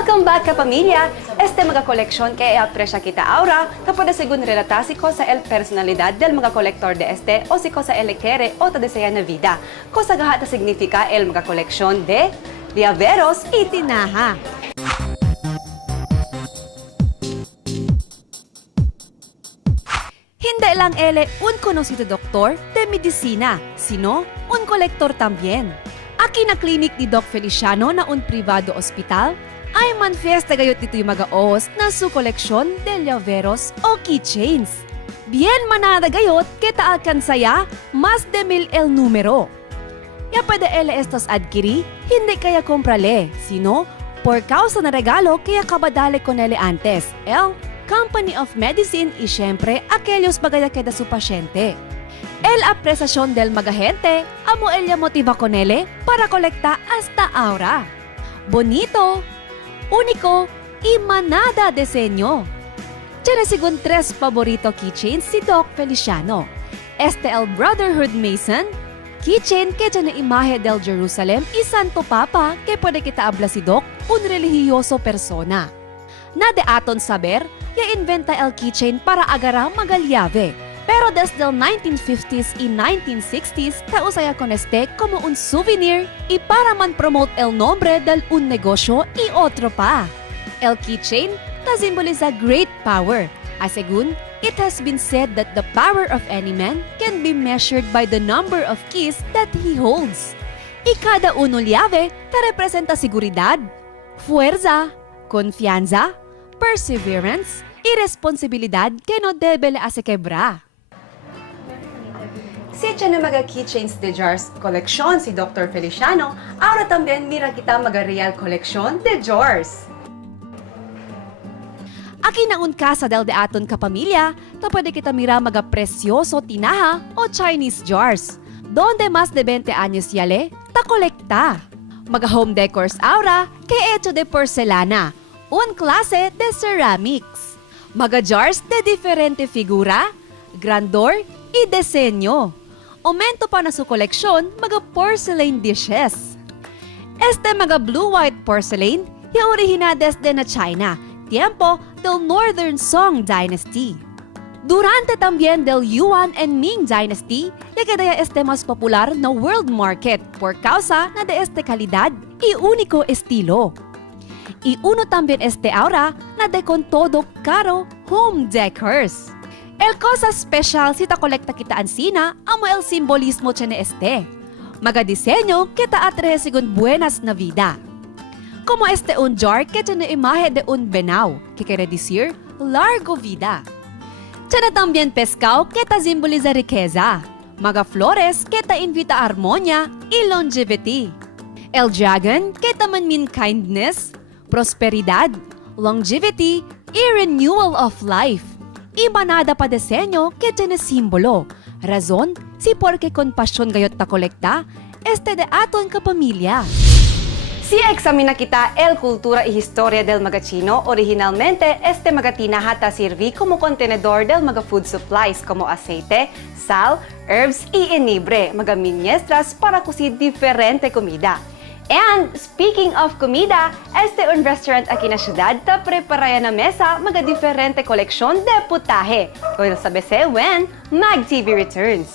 Welcome back, kapamilya! Este mga koleksyon kaya apresya kita aura kapag segun relatasi ko sa el personalidad del mga kolektor de este o si ko sa elekere o tadesaya na vida. Ko sa gahat na signifika el mga koleksyon de Llaveros y Tinaja. Hindi lang ele un conocido doctor de medicina, sino un kolektor también. Aki na klinik ni Doc Feliciano na un privado hospital ay manifesta gayot dito yung mga os na su koleksyon de llaveros o keychains. Bien manada gayot kita alkansaya mas de 1000 el número. Ya pwede ele estos adquiri, hindi kaya comprale, sino por causa na regalo kaya kabadale con ele antes, el Company of Medicine y syempre aquellos bagaya queda su pasyente. El apreciación del mga gente, amo ella motiva con ele para kolekta hasta ahora. Bonito, único y manada diseño. Tiene según 3 paborito keychains si Doc Feliciano. Este el Brotherhood Mason, keychain que tiene imahe del Jerusalem y Santo Papa que puede kita habla si Doc, un religioso persona. Na de aton saber, ya inventa el keychain para agarrar magalyave. Pero desde el 1950s y 1960s, kausaya con este como un souvenir y para man-promote el nombre del un negosyo y otro pa. El keychain ta simboliza great power. Asegun, it has been said that the power of any man can be measured by the number of keys that he holds. Y kada uno llave ta representa seguridad, fuerza, confianza, perseverance, y responsibilidad que no debe la hace quebrar. Si ito na mga keychains de jars koleksyon si Dr. Feliciano, ahora también mira kita mga real koleksyon de jars. Aki na un casa del de aton kapamilya, ta pwede kita mira mga presyoso tinaha o Chinese jars. Donde mas de 20 años yale, ta kolekta. Mga home decors aura, que hecho de porcelana, un klase de ceramics. Mga jars de diferente figura, grandor y diseño. Aumento pa na su koleksyon, mga porcelain dishes. Este mga blue-white porcelain, ya originades de na China, tiempo del Northern Song Dynasty. Durante también del Yuan and Ming Dynasty, ya kaya este mas popular na world market por causa na de este kalidad y único estilo. Y uno también este ahora na de con todo caro home decors. El cosa special si ta kolekta kita ansina, amo el simbolismo tiene este. Mga diseño kita atre según buenas na vida. Como este un jar que tiene imahe de un venao, que quiere decir largo vida. Tiene también pescado que ta simboliza riqueza. Mga flores que ta invita armonia y longevity. El dragon que ta man mean kindness, prosperidad, longevity y renewal of life. Iba nada pa disenyo que tiene símbolo. Razón, si porque con pasyon gayot ta kolekta, este de aton kapamilya. Si examina kita el cultura y historia del mga Chino, originalmente este mga tinaha ta sirvi como contenedor del mga food supplies como aceite, sal, herbs y enibre, mga miniestras para kusid diferente comida. And speaking of comida, este un restaurant aquí na syudad ta preparaya na mesa mga diferente koleksyon de putahe. Kung sabese when Mag TV returns.